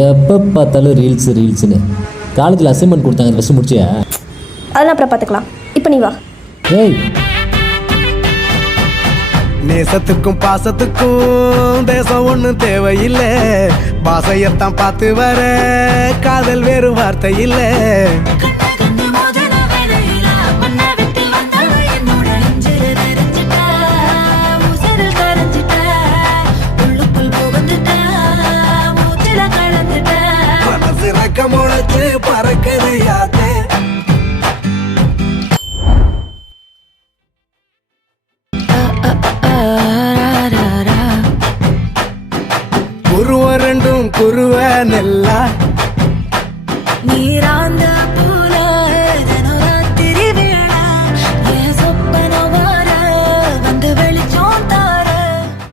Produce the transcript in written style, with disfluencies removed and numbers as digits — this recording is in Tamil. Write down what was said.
எப்போ பார்த்தாலும் ரீல்ஸ்னு. காலேஜில் அசைன்மெண்ட் கொடுத்தாங்க, ஃபஸ்ட்டு முடிச்சியா? அதெல்லாம் அப்புறம் பார்த்துக்கலாம். இப்போ நீ வா. ஏய், நேசத்துக்கும் பாசத்துக்கும் தேசம் ஒன்றும் தேவையில்லை. பாசையத்தான் பார்த்து வர காதல் வேறு வார்த்தை இல்லை. முளைச்சு பறக்கதையாத்தே. குருவ ரெண்டும் குருவ நெல்லா